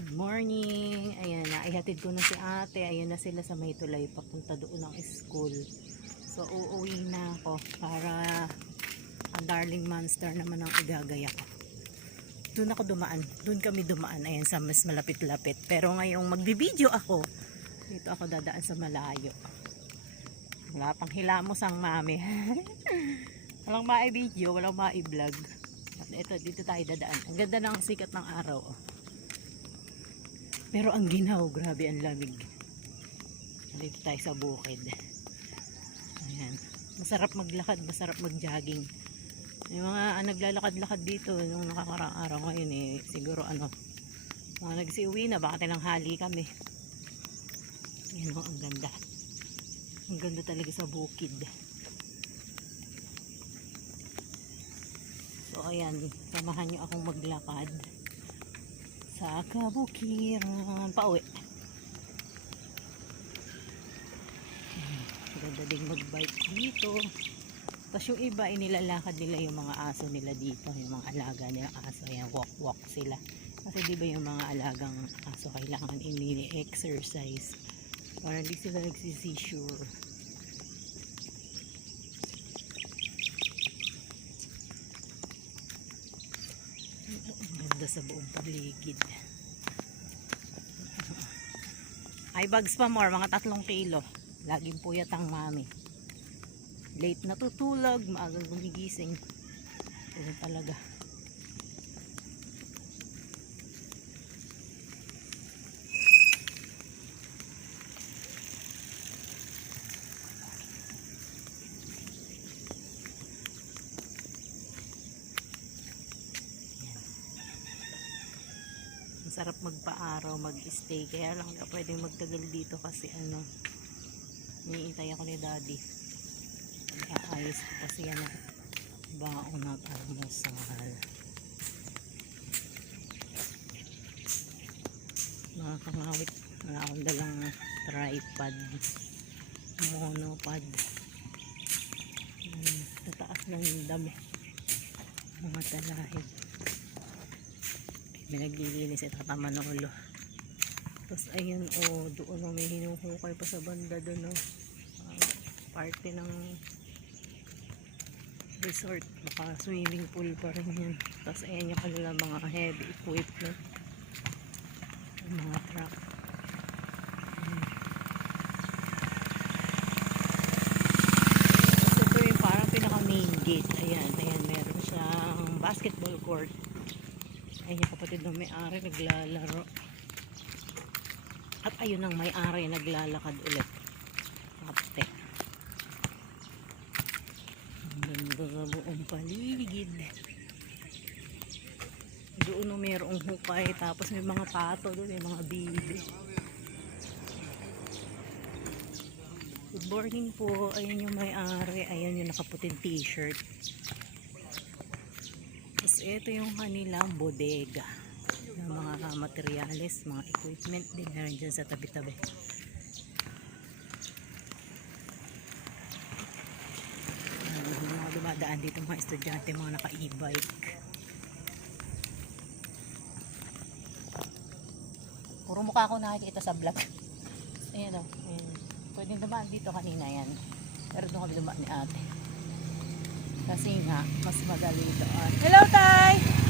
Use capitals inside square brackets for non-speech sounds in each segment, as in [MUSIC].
Good morning. Ayan na, ihatid ko na si ate. Ayan na sila sa may tulay papunta doon ng school. So, uuwi na ako para ang darling monster naman ang igagaya ko. Doon ako dumaan. Doon kami dumaan. Ayan sa mas malapit-lapit. Pero ngayong magbibideo ako, dito ako dadaan sa malayo. Wala pang hilamos ang mami. [LAUGHS] walang mai-video, walang mai-vlog. At ito, dito tayo dadaan. Ang ganda ng sikat ng araw. Oh. Pero ang ginaw, grabe ang lamig. Dito tayo sa bukid. Ayan. Masarap maglakad, masarap mag-jogging. Yung mga ah, naglalakad-lakad dito nung nakakaraang araw ngayon eh, siguro ano, mga nagsiuwi na, baka tinanghali kami. Ayan o, ang ganda. Ang ganda talaga sa bukid. So ayan, samahan nyo akong maglakad sa kabukiran. Pauwi. Ayan, Ganda ding magbike dito. Tapos yung iba, inilalakad nila yung mga aso nila dito. Yung mga alaga nilang aso. Ayan, walk-walk sila. Kasi di ba yung mga alagang aso kailangan ini-exercise para hindi sila nagsisisure. Ang ganda sa buong paligid. Ay bags pa more, mga tatlong kilo. Laging puyat ang mami. Late natutulog, maagang gumigising. Ganun talaga. Masarap magpa-araw, mag-stay. Kaya lang ka pwedeng magtagal dito kasi ano, iniintay ako ni daddy. Ayos ko kasi yan ang baon at almusal. Mga kangawit, wala akong dalang tripod, monopod. Hmm, sa taas ng damo. Mga talahib may naglilinis at tama ng ulo tapos ayun o oh, doon oh, may hinuhukay pa sa banda doon oh. Ah, parte ng resort. Baka swimming pool pa rin yan. Tapos ayan yung kanila mga heavy equipment. Mga truck Ayan. Tapos ito yung parang pinaka main gate ayan, ayan meron siyang basketball court Ayun yung kapatid ng may-ari naglalaro. At ayun ang may-ari naglalakad ulit. Kapte. Ang ganda sa buong paligid. Doon no, mayroong hukay. Tapos may mga pato doon. May mga bibi. Good morning po. Ayun yung may-ari. Ayun yung nakaputing t-shirt. Tapos ito yung kanilang bodega mga materials, mga equipment din meron dyan sa tabi-tabi. Mga dumadaan dito mga estudyante, mga naka-e-bike. Puro mukha ko nakikita sa vlog. [LAUGHS] Ayan o. Ayan. Pwedeng dumaan dito kanina yan. Pero doon kami dumaan ni ate. Kasi nga, mas madali doon. Hello, Tay!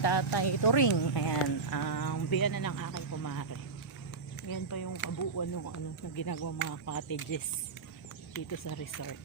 Tatay Turing. Ayan, ang biyan na ng aking kumare. Ayan pa yung kabuuan ng ano, na ginagawa mga cottages dito sa resort.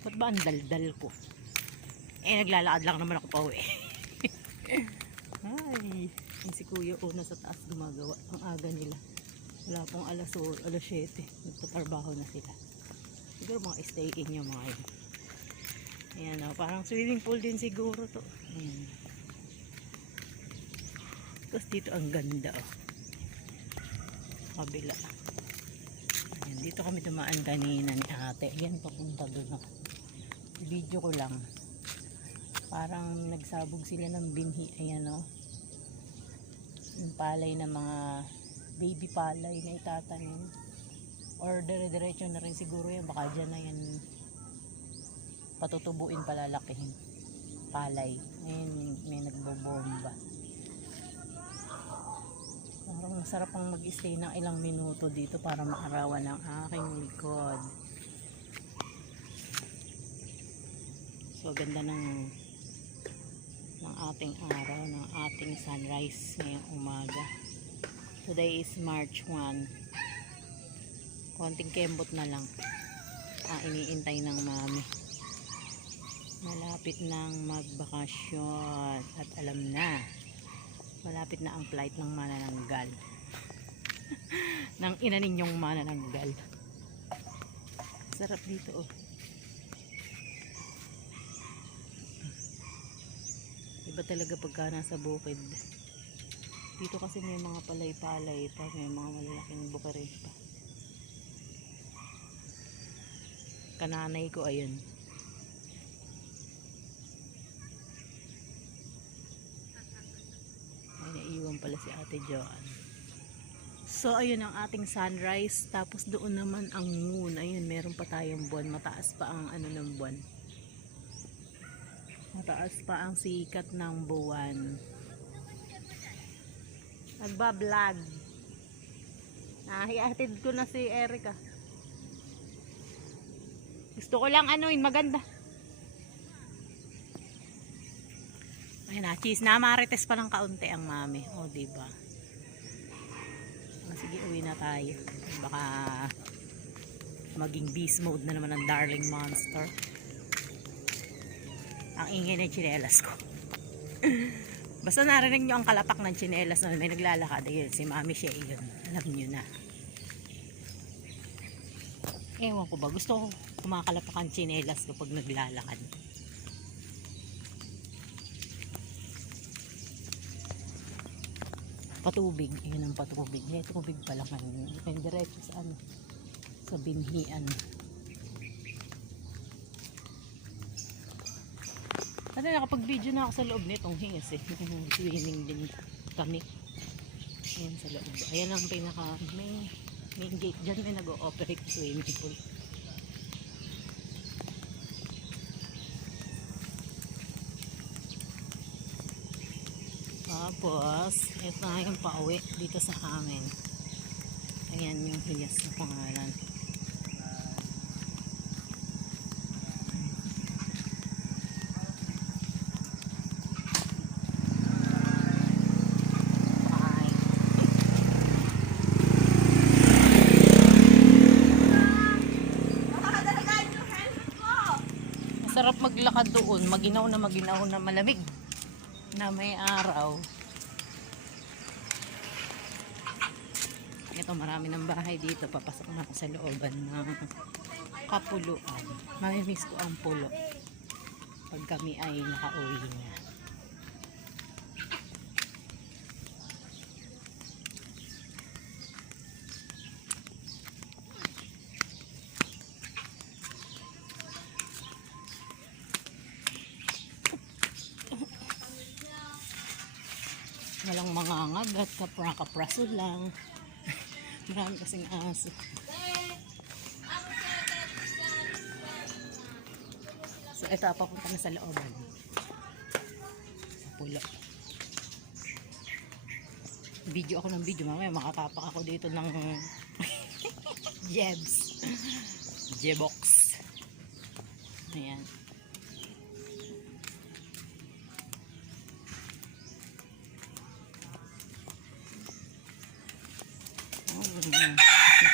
Ba't ba ang daldal ko? Eh, naglalakad lang naman ako pa uwi. [LAUGHS] Ay, yung si Kuya una sa taas gumagawa. Ang aga nila. Wala pong alas, o, alas 7. Nagtatrabaho na sila. Siguro mga stay in yung mga yun. Ayan o, parang swimming pool din siguro to. Ayan. Tapos dito ang ganda o. Kabila. Ayan, dito kami dumaan kanina ni ate. Ayan, papunta doon o. Video ko lang. Parang nagsabog sila ng binhi. Ayan o. Yung palay na mga baby palay na itatanim or dire-diretso na rin siguro yan baka dyan na yan patutubuin palalakihin palay ayun may nagbobomba Parang masarap ang mag-stay ng ilang minuto dito para maarawan ng aking likod. So, ganda ng ng ating araw, ng ating sunrise ngayong umaga. Today is March 1. Konting kembot na lang. Ah, iniintay ng mami. Malapit nang magbakasyon at alam na malapit na ang flight ng manananggal. [LAUGHS] Ng ina ninyong manananggal. Sarap dito oh. Iba talaga pagka nasa bukid. Dito kasi may mga palay-palay pa may mga malalaking bukarin pa. Kananay ko ayun may naiwan pala si ate Joan so ayun ang ating sunrise. Tapos doon naman ang moon. Ayun meron pa tayong buwan. Mataas pa ang ano ng buwan. Mataas pa ang sikat ng buwan. Nagbablog. Nahihatid ko na si Erica. Gusto ko lang ano yun maganda Ayun na, cheese na marites pa ng kaunti ang mami. O, oh, diba? Ah, sige, uwi na tayo. Baka maging beast mode na naman ang darling monster. Ang ingay ng chinelas ko. [LAUGHS] Basta narinig nyo ang kalapak ng chinelas na may naglalakad. Ayun, si mami siya yun. Alam nyo na. Ewan ko ba, gusto ko kumakalapak ang chinelas kapag naglalakad. Patubig yun ang patubig may tubig pala ngayon yung diretso sa ano sa binhian. Ano nakapag video na ako sa loob nitong hingis eh. [LAUGHS] Swimming din kami. Ayan sa loob. Ayan ang pinaka may main gate. Dyan may nag-ooperate swimming pool Tapos, ito na yung pauwi dito sa amin. Ayan yung hiyas na pangalan. Bye. Masarap maglakad doon. Maginaw na maginaw na malamig na may araw. Ito marami ng bahay dito. Papasok na ako sa looban ng kapuluan. Mamimiss ko ang pulo. Pag kami ay nakauwi na. Walang mga ngagat, kapra-kapraso lang. Marami kasing aso. So, ito, papunta na sa looban. Sa pulo. Video ako ng video. Mamaya makatapak ako dito ng [LAUGHS] Jebs. Jebox. Ayan.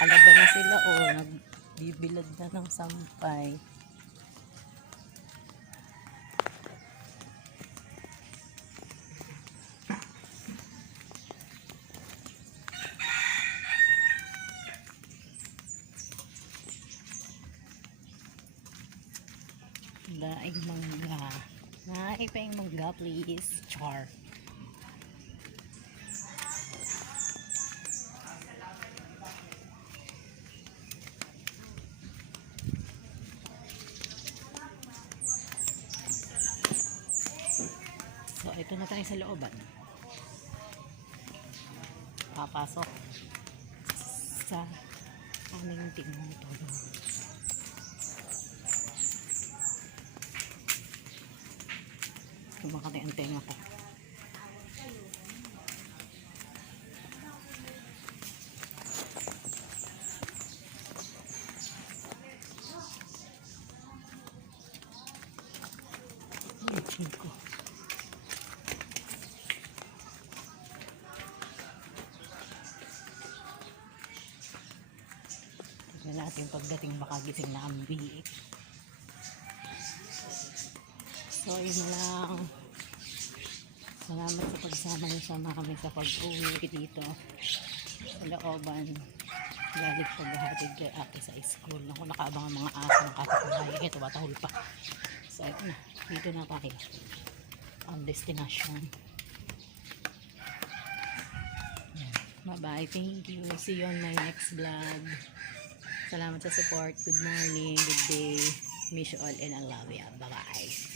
Nakalaban na sila o oh, nagbibilad na ng sampay. Daing mangga. Yung mangga, please. Char. So, ito na tayo sa looban. Papasok sa aming tingin ito. Kumakati ang tenga ko. Tignan natin pagdating makagising na ang biik. So, yun lang. Salamat sa pagsama niyo sa kami sa pag-uwi dito sa looban. Galing paghahatid kay ate sa school. Ako nakaabang ang mga aso ng kapitbahay. Ito, batahol pa. So, ito na. Dito na tayo. Ang destination. Bye-bye. Thank you. See you on my next vlog. Salamat sa support. Good morning. Good day. Miss you all and I love you. Bye-bye.